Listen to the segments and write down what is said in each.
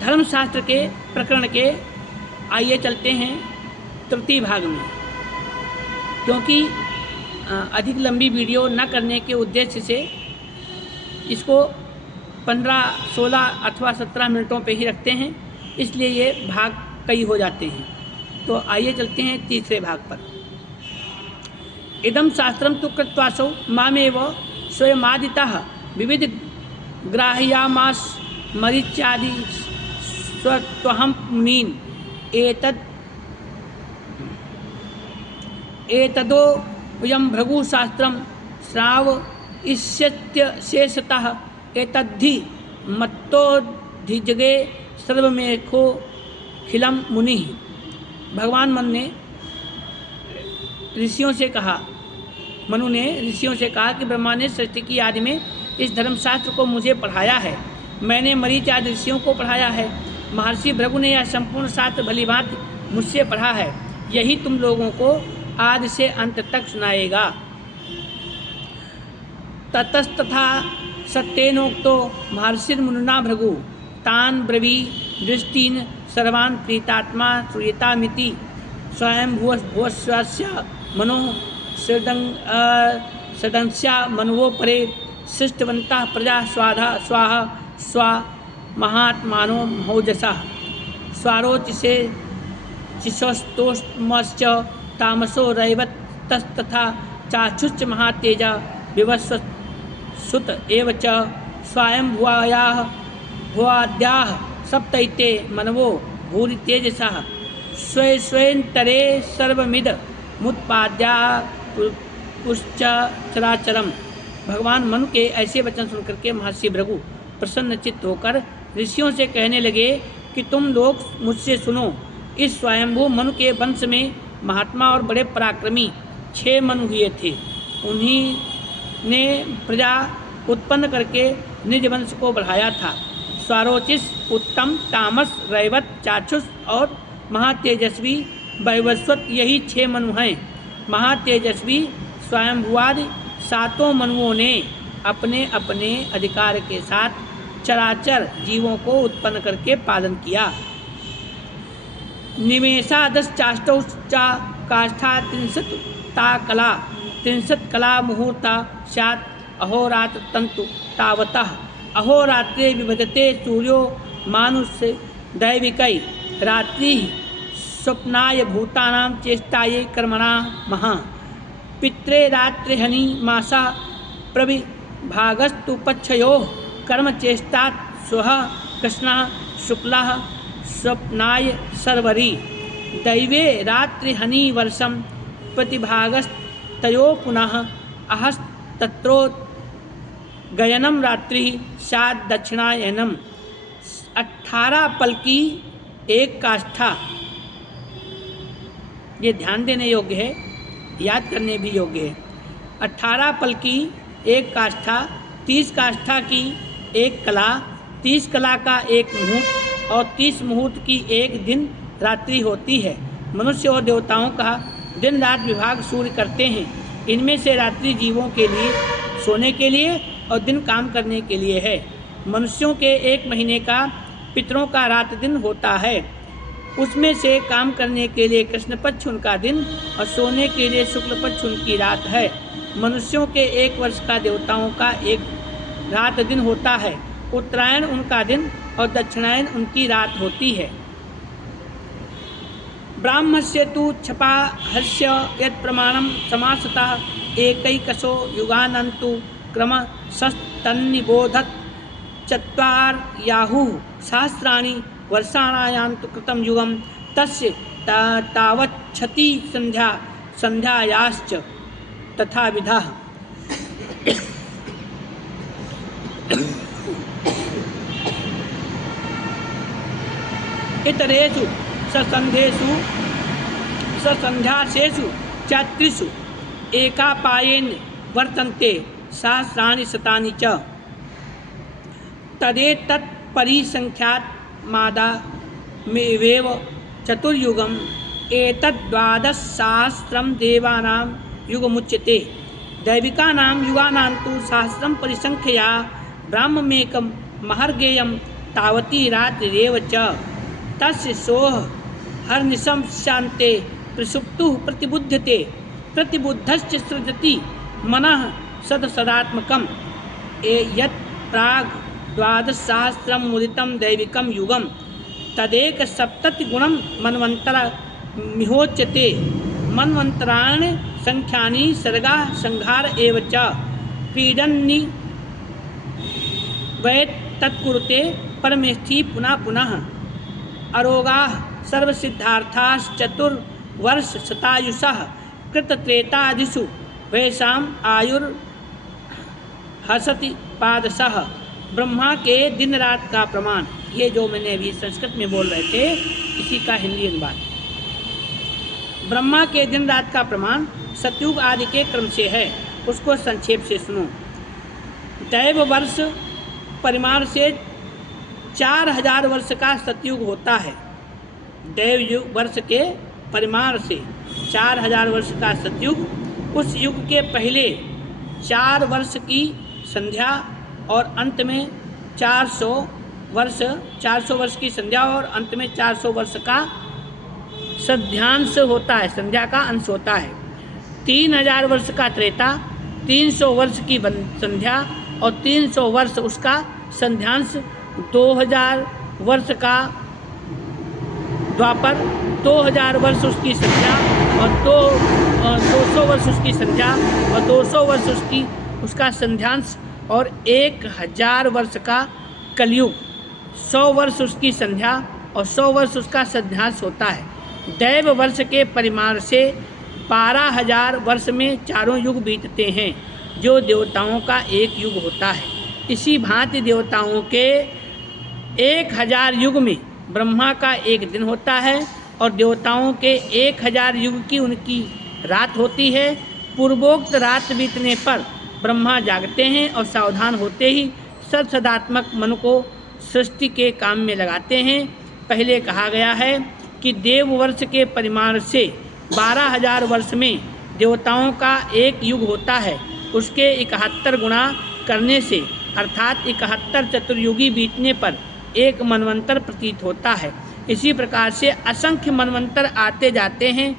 धर्मशास्त्र के प्रकरण के आइए चलते हैं तृतीय भाग में, क्योंकि अधिक लंबी वीडियो न करने के उद्देश्य से इसको 15, 16 अथवा 17 मिनटों पे ही रखते हैं, इसलिए ये भाग कई हो जाते हैं। तो आइए चलते हैं तीसरे भाग पर। इदम शास्त्रम तु कृत्वासौ मामेव स्वयमादितः विविध ग्राह्यामास मरीच्यादि स्वत्वहं मुनीन् एतदोऽयं भृगुशास्त्रं श्रावयिष्यत्य शेषतः एतद्धि मत्तोऽधिजगे सर्वमेकोऽखिलं मुनिः। भगवान मनु ने ऋषियों से कहा कि ब्रह्मा ने सृष्टि की आदि में इस धर्मशास्त्र को मुझे पढ़ाया है, मैंने मरीच आदि ऋषियों को पढ़ाया है, महर्षि भृगु ने यह संपूर्ण शास्त्र भलीभांति मुझसे पढ़ा है, यही तुम लोगों को आदि से अंत तक सुनाएगा। ततस्तथा सत्येनोक्तो महर्षिर्मुनिना भृगु तान् ब्रवी दृष्टीन् सर्वान् प्रीतात्मा श्रूयतामिति स्वयं भुवस्वस्य मनो सदंस्या मनवो परे सृष्टवन्तः प्रजा स्वाहा स्वा महात्मानो महोजसः स्वारोचिसे चिशोस्तोष्मश्च तामसो रैवतस्तथा चाक्षुश्च महातेजा विवस्वसुत एव च भुवाद्याः सप्तैते मनवो भूरि तेजसः स्वेन्तरे सर्वमिदमुत्पाद्या पुश्च चराचरम। भगवान मनु के ऐसे वचन सुनकर के महर्षि भृगु प्रसन्नचित्त होकर ऋषियों से कहने लगे कि तुम लोग मुझसे सुनो। इस स्वयंभू मनु के वंश में महात्मा और बड़े पराक्रमी 6 मनु हुए थे। उन्हीं ने प्रजा उत्पन्न करके निज वंश को बढ़ाया था। स्वारोचिस, उत्तम, तामस, रैवत, चाक्षुष और महातेजस्वी वैवस्वत, यही 6 मनु हैं। महातेजस्वी स्वयंभुवादि 7 मनुओं ने अपने अपने अधिकार के साथ चराचर जीवों को उत्पन्न करके पालन किया। निमेषा 10 चाष्टौ चा काष्ठा 30 ता कला 30 कला मुहूर्ता स्यात् अहोरात्र तंतु तावतः अहोरात्रे विभजते सूर्यो मानुष्य दैविकै रात्रि स्वप्नाय भूतानां चेष्टायै कर्मणा महा पित्रे रात्रिहनि मासा प्रविभागस्तु पक्षयोः कर्मचेष्टात् स्वः कृष्णः शुक्लः स्वप्नाय सर्वरी दैवे रात्रिहनि वर्षं प्रतिभागस्तयो पुनः अहस्तत्रो गयनम रात्रि सात दक्षिणायनम। 18 पल की एक काष्ठा, ये ध्यान देने योग्य है, याद करने भी योग्य है। 18 पल की एक काष्ठा, 30 काष्ठा की एक कला, 30 कला का एक मुहूर्त और 30 मुहूर्त की एक दिन रात्रि होती है। मनुष्य और देवताओं का दिन रात विभाग सूर्य करते हैं। इनमें से रात्रि जीवों के लिए सोने के लिए और दिन काम करने के लिए है। मनुष्यों के 1 महीने का पितरों का रात दिन होता है। उसमें से काम करने के लिए कृष्ण पक्ष उनका दिन और सोने के लिए शुक्ल पक्ष उनकी रात है। मनुष्यों के 1 वर्ष का देवताओं का एक रात दिन होता है। उत्तरायण उनका दिन और दक्षिणायन उनकी रात होती है। ब्राह्मस्य तु छपाहस्य यत् प्रमाणं समासतः एकैकशो युगानन्तु क्रमशस्तन्निबोधत् चत्वारयाहुः सहस्राणि वर्षाणायान्तु कृतं युगं तस्य तावच्छति संध्यायाश्च तथाविधः। इतरेषु ससंध्यासेषु चात्रिषु एकापायेन वर्तन्ते सहस्राणि शतानि च तदेतत् परिसंख्यात् मादामेवेव चतुर्युगम् एतद्12सहस्रं देवानां युगमुच्यते। दैविकानां युगानां तु सहस्रं परिसंख्यया ब्राह्ममेकं महर्गेयं तावती रात्रिरेव च तस्य सोह हरनिशं शान्ते प्रसुप्तुः प्रतिबुध्यते प्रतिबुद्धश्च सृजति मनः सदसदात्मकम् यत् प्राग द्वादशसहस्रं मुदितं दैविकं युगं तदेक सप्ततिगुणं मन्वन्तर मिहोच्यते मन्वन्तराणि संख्यानि सर्गा संहार एव च क्रीडन्नि वै तत्कुरुते परमेष्ठि पुनः पुनः अरोगाः सर्वसिद्धार्थाश्चतुर्वर्ष शतायुषः कृतत्रेतादिषु वैषाम् आयुर्हसति पादशः। ब्रह्मा के दिन रात का प्रमाण, ये जो मैंने अभी संस्कृत में बोल रहे थे इसी का हिंदी अनुवाद। ब्रह्मा के दिन रात का प्रमाण सतयुग आदि के क्रम से है, उसको संक्षेप से सुनो। दैव वर्ष परिमाण से 4000 वर्ष का सतयुग होता है। दैव युग वर्ष के परिमाण से 4000 वर्ष का सतयुग, उस युग के पहले 4 वर्ष की संध्या और अंत में 400 वर्ष की संध्या और अंत में 400 वर्ष का संध्यांश होता है, संध्या का अंश होता है। 3000 वर्ष का त्रेता, 300 वर्ष की संध्या और 300 वर्ष उसका संध्यांश, 2000 वर्ष का द्वापर, 2000 वर्ष उसकी संध्या और 200 वर्ष उसकी संध्या और 200 वर्ष उसका संध्यांश और 1000 वर्ष का कलयुग, 100 वर्ष उसकी संध्या और 100 वर्ष उसका संध्यांश होता है। दैव वर्ष के परिमाण से 12000 वर्ष में चारों युग बीतते हैं, जो देवताओं का एक युग होता है। इसी भांति देवताओं के 1000 युग में ब्रह्मा का एक दिन होता है और देवताओं के 1000 युग की उनकी रात होती है। पूर्वोक्त रात बीतने पर ब्रह्मा जागते हैं और सावधान होते ही सदात्मक मन को सृष्टि के काम में लगाते हैं। पहले कहा गया है कि देव वर्ष के परिमाण से 12000 वर्ष में देवताओं का एक युग होता है, उसके 71 गुणा करने से अर्थात 71 चतुर्युगी बीतने पर एक मनवंतर प्रतीत होता है। इसी प्रकार से असंख्य मनवंतर आते जाते हैं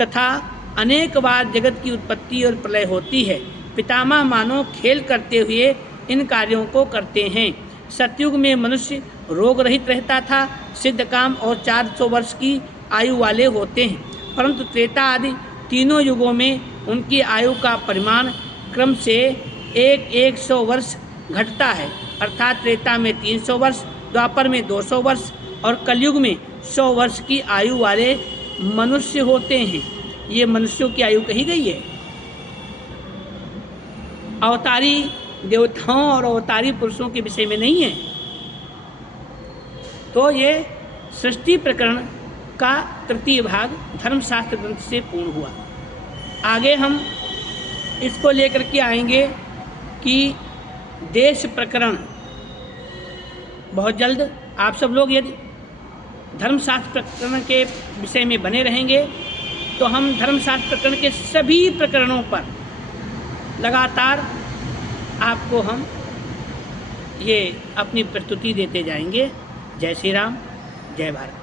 तथा अनेक बार जगत की उत्पत्ति और प्रलय होती है। पितामह मानव खेल करते हुए इन कार्यों को करते हैं। सतयुग में मनुष्य रोग रहित रहता था, सिद्ध काम और 400 वर्ष की आयु वाले होते हैं, परंतु त्रेता आदि तीनों युगों में उनकी आयु का परिमाण क्रम से 100 वर्ष घटता है, अर्थात त्रेता में 300 वर्ष, द्वापर में 200 वर्ष और कलयुग में 100 वर्ष की आयु वाले मनुष्य होते हैं। ये मनुष्यों की आयु कही गई है। अवतारी देवताओं और अवतारी पुरुषों के विषय में नहीं है। तो ये सृष्टि प्रकरण का तृतीय भाग धर्मशास्त्र ग्रंथ से पूर्ण हुआ। आगे हम इसको लेकर के आएंगे कि देश प्रकरण। बहुत जल्द आप सब लोग यदि धर्मशास्त्र प्रकरण के विषय में बने रहेंगे तो हम धर्मशास्त्र प्रकरण के सभी प्रकरणों पर लगातार आपको हम ये अपनी प्रस्तुति देते जाएंगे। जय श्री राम, जय भारत।